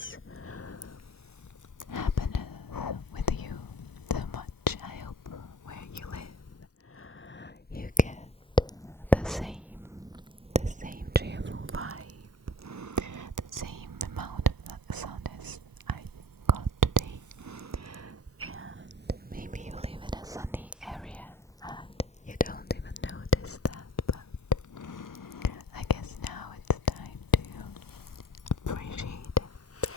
brings happiness with you so much. I hope where you live, you get the same cheerful vibe, the same amount of sun as I got today. And maybe you live in a sunny area and you don't even notice that, but I guess now it's time to appreciate it.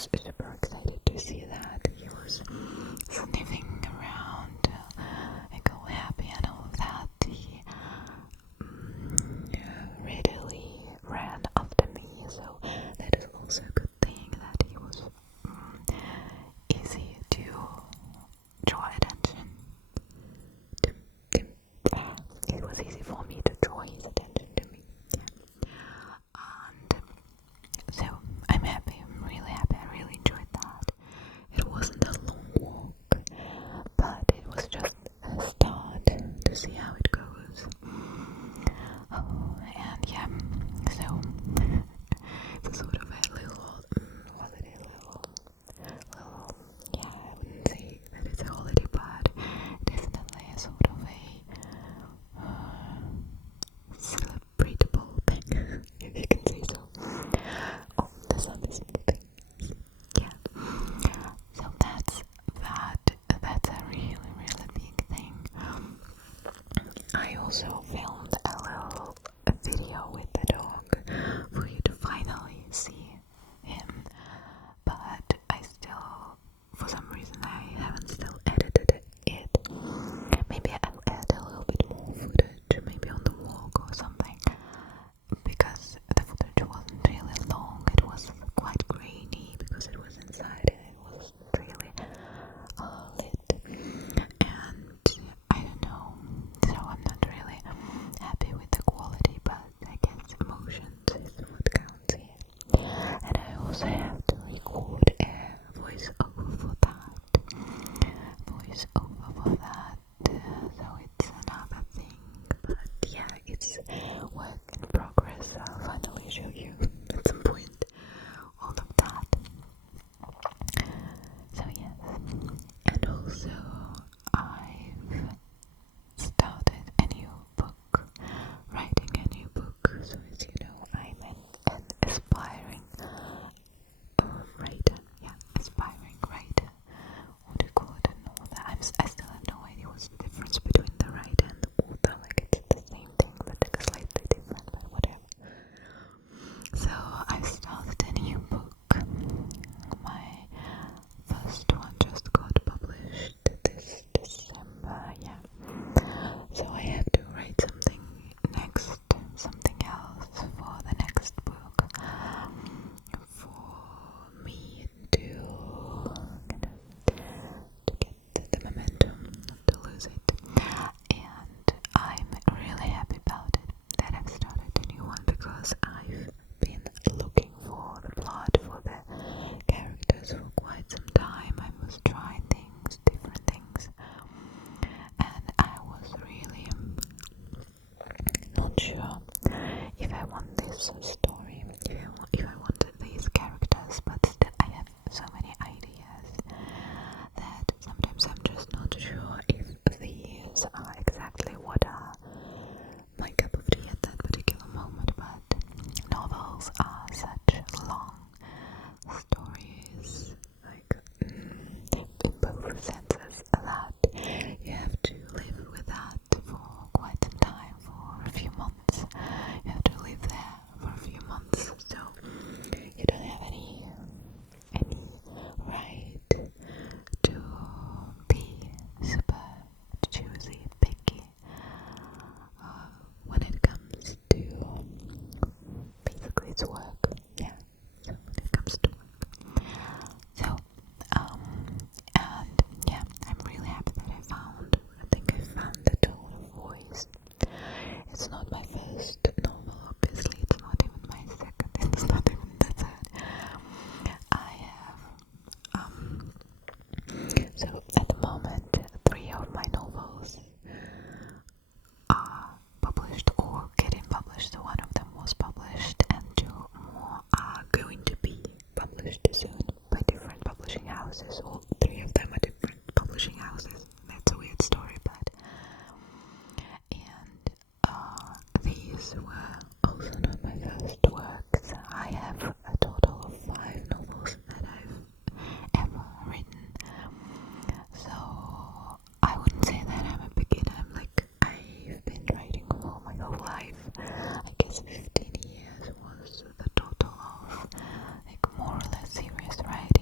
was super excited to see that. He was sniffing around, like all happy and all of that. He readily ran after me, so that is also a good thing, that he was easy to draw attention. It was easy for me to draw his attention to me. And so I'm happy, I'm really happy, I really enjoyed that. It wasn't a long walk, but it was just a start to see how it goes. Oh, and yeah, so it's sort of a little holiday, yeah, I wouldn't say that it's a holiday, but definitely a sort of a celebratable thing, if you can say so. Oh, the sun is moving. Yeah. So that's a really, really big thing. I also filmed a little video with the dog for you to finally see him, but I still, for some reason, I haven't still edited it. Maybe I'll add a little bit more footage, maybe on the walk or something, because the footage wasn't really long. It was quite grainy because it was inside and it wasn't really lit, and I don't know, so I'm not really happy with the quality, but I guess emotions is what counts here. And I also have to record a voiceover for that, so it's another thing, but yeah, it's work in progress. I'll finally show you at some point all of that. So yes, and also I've started a new book, writing a new book. So as you know, I'm an aspiring writer. Yeah, aspiring writer. What do you call it? An author. I still have no idea what's the difference between the writer and the author. Like, it's the same thing, but like slightly different, but whatever. So I've started a new book. My first one just got published this December, yeah. So I have to write something else for the next book, for me to get the momentum, not to lose it. And I'm really happy about it, that I've started a new one, because I've been looking for the plot for the characters for quite some time. I was trying things, different things, and I was really not sure if I want this story, if I want these characters, but still I have so many ideas that sometimes I'm just not sure if these are exactly what are my cup of tea at that particular moment. But novels are such long stories, like in both senses, that you have to live with that for quite some time, for a few months. You have to live there for a few months, so you don't have any right to be super choosy, picky when it comes to basically it's work. Yeah, so when it comes to work. So and yeah, I'm really happy that I found the tone of voice. It's not my first novel, obviously. It's not even my second. It's not even the third. I have so at the moment 3 of my novels are published or getting published. So one of them was published, and 2 more are going to be published soon by different publishing houses. All 3 of them are different publishing houses. That's a weird story, but these were also not my first works. I have a total of 5 novels that I've ever written. So I wouldn't say that I'm a beginner. I've been writing for my whole life. I guess 15 years was the total of more or less serious writing.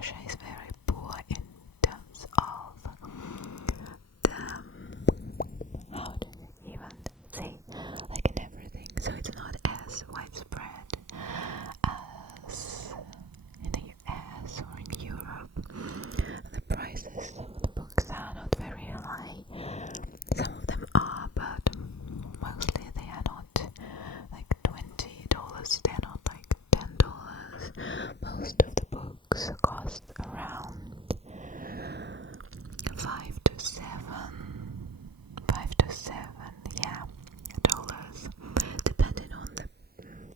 Russia is very poor in terms of the, how do you even say, like in everything, so it's not as widespread as in the US or in Europe. The prices of the books are not very high. Some of them are, but mostly they are not like $20, they're not like $10. Most of the books cost around $5 to $7, yeah, dollars, depending on the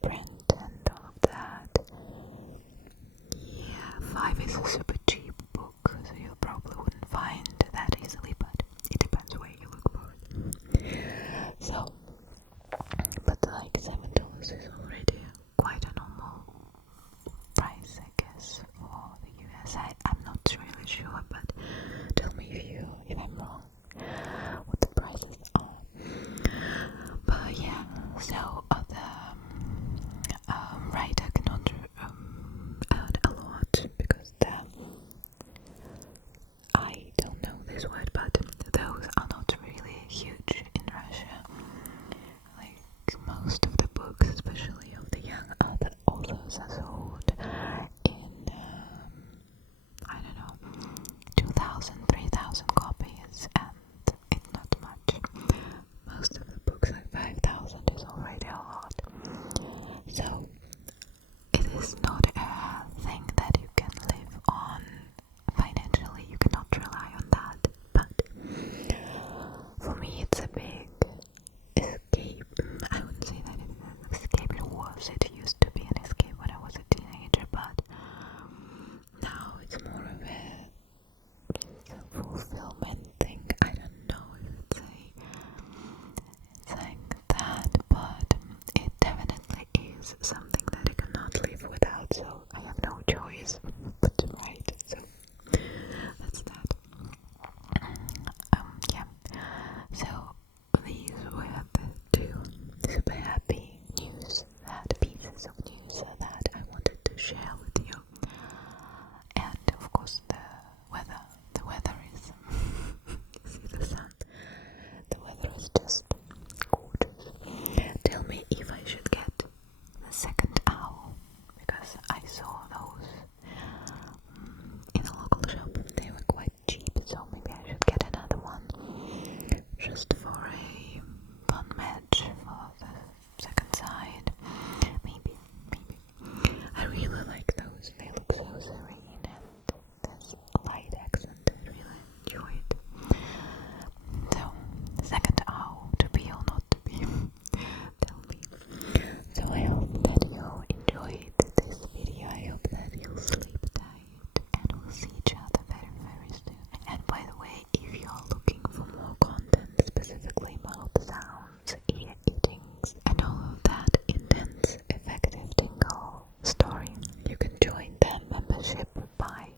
print and all of that. Yeah, 5 is a super cheap book, so you probably wouldn't find that easily, but it depends where you look for it. So, but like $7 is already quite a normal price, I guess, for the US. I'm not really sure, but tell me if I'm wrong, what the prices are. But yeah, so the writer cannot earn a lot because I don't know this word, but those are not really huge in Russia. Like most of the books, especially of the young authors, are sold in I don't know, 2,000, 3,000 copies, and it's not much. Most of the books, like 5,000, is already a lot. So it is not a thing that you can live on financially. You cannot rely on that. But for me, it's a big escape. I wouldn't say that it's an escape. It used to be an escape when I was a teenager, but now it's more of a fulfillment thing. I don't know if it's like that, but it definitely is something that I cannot live without, so I have no choice but to write. So that's that. Yeah. So these were the two super happy pieces of news that I wanted to share with you. And of course the weather is you see the sun, the weather is just gorgeous. Tell me if I should get the second owl, because I saw those in a local shop. They were quite cheap, so maybe I should get another one just for a fun match for the second side. Maybe. I really like those. They look so serene and there's a light accent. I really enjoy it. So, second owl, to be or not to be? Tell me. So I hope that you enjoyed this video. I hope that you'll sleep tight and we'll see each other very, very soon. And by the way, if you're looking for more content, specifically mouth sounds, ear eatings, and all of that intense, effective tingle story, you can join the membership by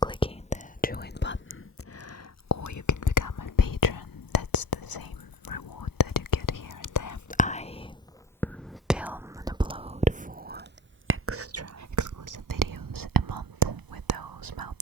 clicking the join button, or you can become a patron. That's the same reward that you get here and there. I film and upload 4 extra exclusive videos a month with those mouth